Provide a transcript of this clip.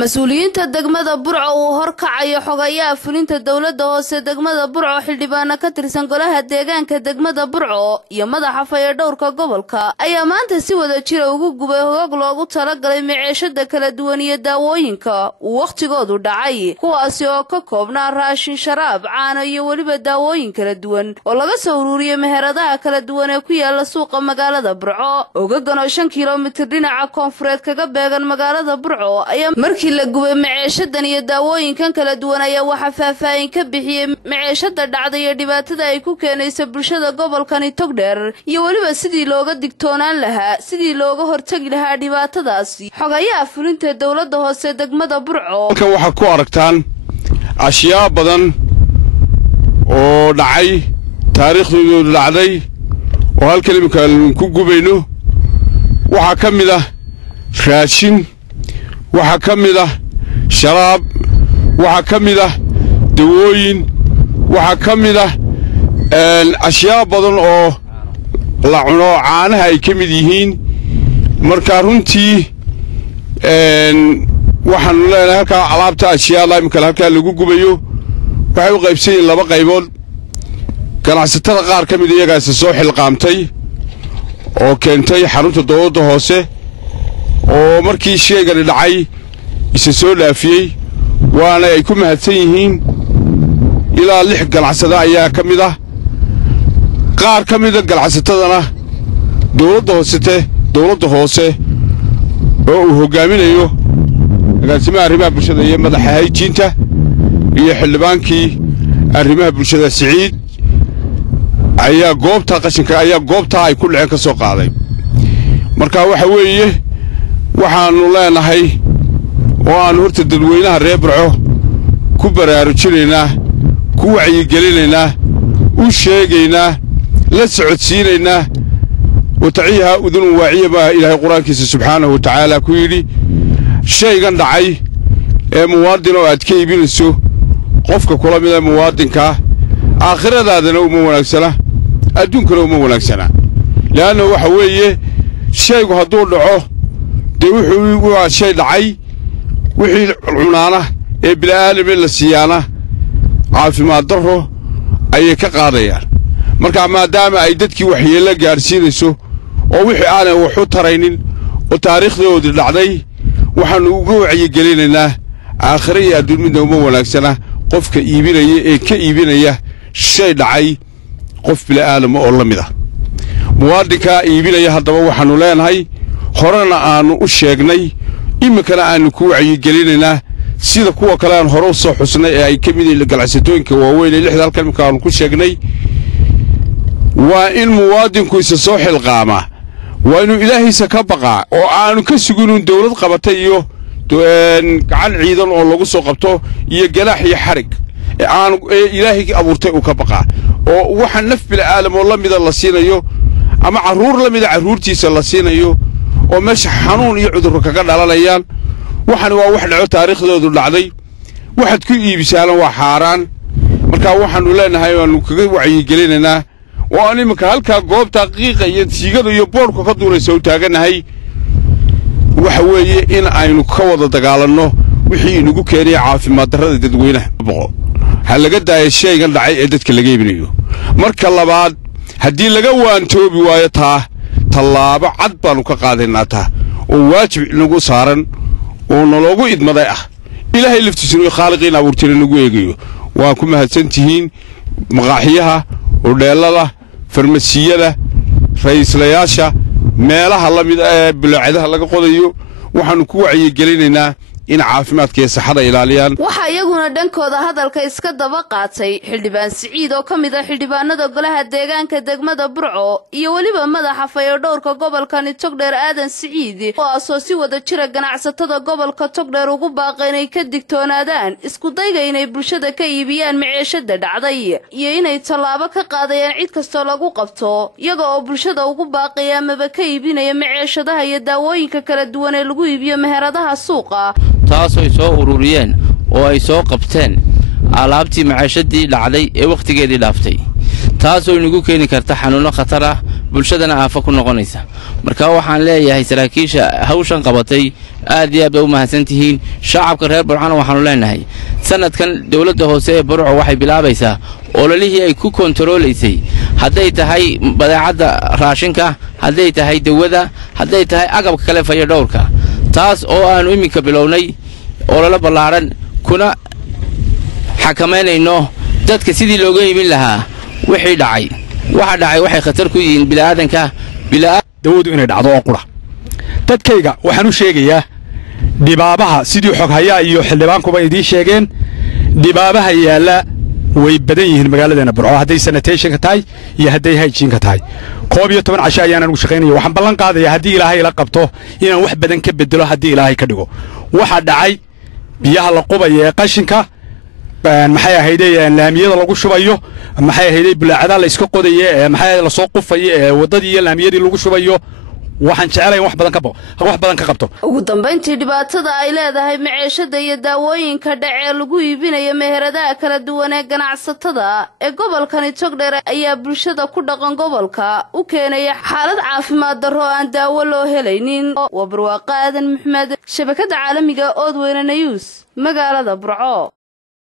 mas-uuliyiinta degmada Burco oo horkacaya xogayaa fulinta dawladda hoose degmada Burco xildhibaana ka tirsan golaha deegaanka degmada Burco iyo madaxa fayadhowrka gobolka ayaa maanta si wada jir ugu gubay hogag loogu talagalay maciishada kala duwan iyo daawooyinka uu waqtigoodu dhacay kuwaasi oo ka koobnaa raashin sharaab caano iyo waliba daawooyin kala duwan oo laga soo ururiyay meheradaha kala duwan ee ku yaala suuqa magaalada Burco ogagan oo 5 kiiloomitir dhinaca koonfureed kaga beegan magaalada Burco ayaa markii la gubay maciishadan iyo daawooyinkan kala duwan ayaa waxa faahfaahin ka bixiyay maciishada dhacday iyo dhibaatada ay ku keenayso bulshada gobolkani Togdheer iyo waliba sidii looga digtoonaan lahaa sidii looga hortagi lahaa dhibaatadaasi xogayaa fulinta dawladda hoose degmada Burco waxa ku aragtaan ashyaa badan oo dhacay taariikhdoodu dhacday oo halkan imika ku gubayno waxa kamid ah raashin waxa kamid ah sharaab waxa kamid ah dawooyin waxa kamid ah ashyaa badan oo la cuno caanaha ay kamid yihiin marka runtii waxaan leenahay halka alaabta ashyaada imika halka lagu gubayo waxay u qaybsan laba qaybood ganacsatada qaar kamid iyaga soo xilqaamtay oo keentay xarunta dawladda hoose oo markii sheegani dhacay isa soo dhaafiyay waana ay ku mahadsan yihiin ilaa 6 ganacsada ayaa kamid ah qaar kamid ah ganacsatadana dawladda hoose oo uu hogaaminayo agaasimaha arrimaha bulshada iyo madaxa hay'adda iyo xildhibaankii arrimaha bulshada Siciid ayaa goobta qashinka ay ku dhaceen ka soo qaaday marka waxa weeye waxaanu leenahay oo aan horta dadweynaha reer Burco ku baraarujinaynaa ku wacyigelinaynaa u sheegaynaa la socodsiinaynaa wataciyaha udun waaciba ilaahay quraankiisa subxaanahu wa ta'aala ku yiri shaygan dhacay ee muwaadin oo aad ka iibinayso qofka kula mid ah muwaadinka aakhiradaadana uma wanaagsana adduunkana uma wanaagsana laana waxa weeye shaygu hadduu dhaco wuxuu waa shay dhacay wixii cunaana ee bilaadan la siyaana caafimaad darro ay ka qaadayaan marka maadaama ay dadkii waxyeello gaarsiinayso oo wixii aanay wax u taraynin oo taariikhdoodu dhacday waxaan ugu wacyigelinaynaa aakhira iyo adduun midna uma wanaagsana qofka iibinaya ee ka iibinaya shay dhacay qof bilaadan oo la mid ah muwaadinka iibinaya haddaba waxaanu leenahay horena aanu u sheegnay imikana aanu ku wacyigelinaynaa sida kuwa kale aan hore u soo xusnay ee ay ka mid yihiin ganacsatooyinka waaweyn ee 6 halkan imika aanu ku sheegnay waa in muwaadinku isa soo xilqaama waa inuu ilaahiisa ka baqaa oo aanu ka sugin dawlad qabatay iyo gacan ciidan oo lagu soo qabto iyo galaax iyo xarig ee ilaahiga abuurtay uu ka baqaa oo waxa naf bilaadan oo la mid la siinayo ama caruur la mid caruurtiisa la siinayo oo meesha xanuun iyo cudur kaga dhalanayaan waxan waa wax dhaco taariikhdoodu dhacday waxad ku iibisaan waa xaraan marka waxaanu leenahay waanu kaga wacyigelinaynaa oo aan imika halka goobta qiiqa iyo tiigada iyo boorka ka duurayso taaganahay waxa weeye in aynu ka wada dagaalanno wixii inagu keenay caafimaad darrada dadweynaha ha laga daayo shaygan dhacay ee dadka laga iibinayo marka labaad haddii laga waantoobi waayo tallaabo cad baanu ka qaadaynaa oo waajib inagu saaran oo nologu idmaday ah ilaahay laftiisuna khaaliqiina abuurtay nagu eegayo waa ku mahadsantihiin maqaaxiyaha oo dheelada farmasiyada ra'iislayaasha meelaha la mid ah bulacadaha laga qodayo waxaanu ku wacyigelinaynaa in caafimaadka saxada ilaaliyaan waxa iyaguna dhankooda hadalka iska daba qaatay xildhibaan Siciid oo kamid ah xildhibaanada golaha deegaanka degmada Burco iyo waliba madaxa fayadhowrka gobolkani Togdheer Aadan Siciid oo asoosi wada jira ganacsatada gobolka Togdheer ugu baaqaynay ka digtoonaadaan isku dayga inay bulshada ka iibiyaan maciishada dhacday iyo inay tallaabo ka qaadayaan cid kasta lagu qabto iyaga oo bulshada ugu baaqaya maba ka iibinaya maciishadaha iyo daawooyinka kala duwan ee lagu iibiyo meheradaha suuqa taasoo ay soo ururiyeen oo ay soo qabteen alaabtii maciishadii dhacday ee waqtigeedii dhaaftay taasoo inagu keeni karta xanuuno khatar ah bulshadana aafa ku noqonaysa marka waxaan leeyahay saraakiisha hawshan qabatay aad iyo aad bay u mahadsantihiin shacabka reer Burco waxaanu leenahay sanadkan dawladda hoose ee Burco waxay bilaabaysaa ololihii ay ku kontroleysay haday tahay badeecada raashinka haday tahay dawada haday tahay agabka kale faya dhowrka taas oo aanu imika bilownay ololo ballaaran kuna xakameynayno dadka sidii looga iibin lahaa wixii dhacay waxay khatar ku yihiin bilaadanka dawadu inay dhacdo oo qura dadkayga waxaan u sheegayaa dibaabaha sidii xog haya iyo xildhibaankuba idin sheegeen dibaabaha yaala way badan yihiin magaaladeena Burco haday sanitation ka tahay iyo haday hygiene ka tahay 12 casho ayaan ugu shaqeynaya waxaan ballan qaadayaa hadii Ilaahay la qabto inaan wax badan ka bedelo hadii Ilaahay ka dhigo waxa dhacay biyaha la qubayo ee qashinka maxay ahaydee laamiyada lagu shubayo maxay ahaydee bulaacada la iska qodayo maxay la soo qufayo wadadii iyo laamiyadii lagu shubayo waxaan jecelahay wax badan ka qabto ugu dambeyntii dhibaatada ay leedahay maciishada iyo daawooyinka dhacee lagu iibinayo meheradaha kala duwan ee ganacsatada ee gobolkani Togdheer ayaa bulshada ku dhaqan gobolka u keenay xaalad caafimaad darro aan daawo loo helaynin waa Barwaaqo Aadan Maxamed shabakada caalamiga Oodweyne News magaalada Burco.